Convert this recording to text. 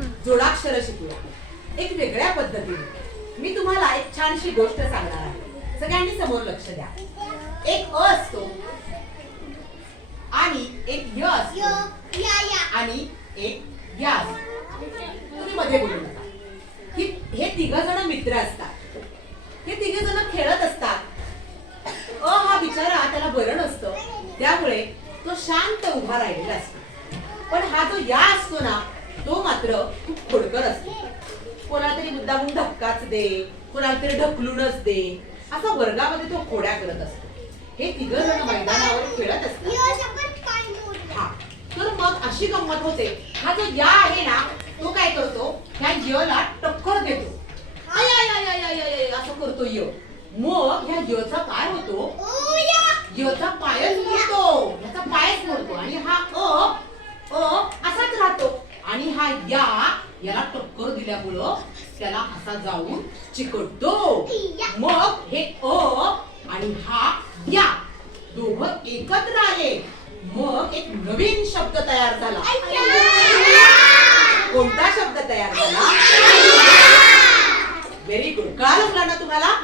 जोडाक्षर शिकूया. एक वेगळ्या पद्धतीने. मी तुम्हाला एक छानशी गोष्ट सांगणार आहे. सगळ्यांनी समोर लक्ष द्या. एक अ असतो. आणि एक य असतो. आणि एक या असतो. तुम्ही मध्ये बोलू नका. की हे तिघ जण मित्र असतात. हे तिघे जण खेळत असतात. अ हा बिचारा त्याला बरं नसतं. त्यामुळे तो शांत उभा राहिलेला असतो. पण हा जो या असतो ना तो मात्र खूप खोडकर असतो. कोणाला तरी मुद्दामून धक्काच दे कोणाला तरी ढकलूनच दे असा वर्गामध्ये तो खोड्या करत असतो. हे तिघ जण मैदानावर खेळत असतात. हा. तर मग अशी गंमत होते. हा जो या आहे ना तो काय करतो? ह्या यला टक्कर देतो. असं करतो य मग ह्या यचा काय होतो? यचा पायच मोडतो ह्याचा पायच मोडतो आणि हा अ अ असाच राहतो हा या याला टक्कर दिल्यामुळं त्याला असा जाऊन चिकटतो. मग हे अ आणि हा या दोघं एकत्र आले मग एक नवीन शब्द तयार झाला. कोणता शब्द तयार झाला? व्हेरी गुड कळालं मुलांना तुम्हाला?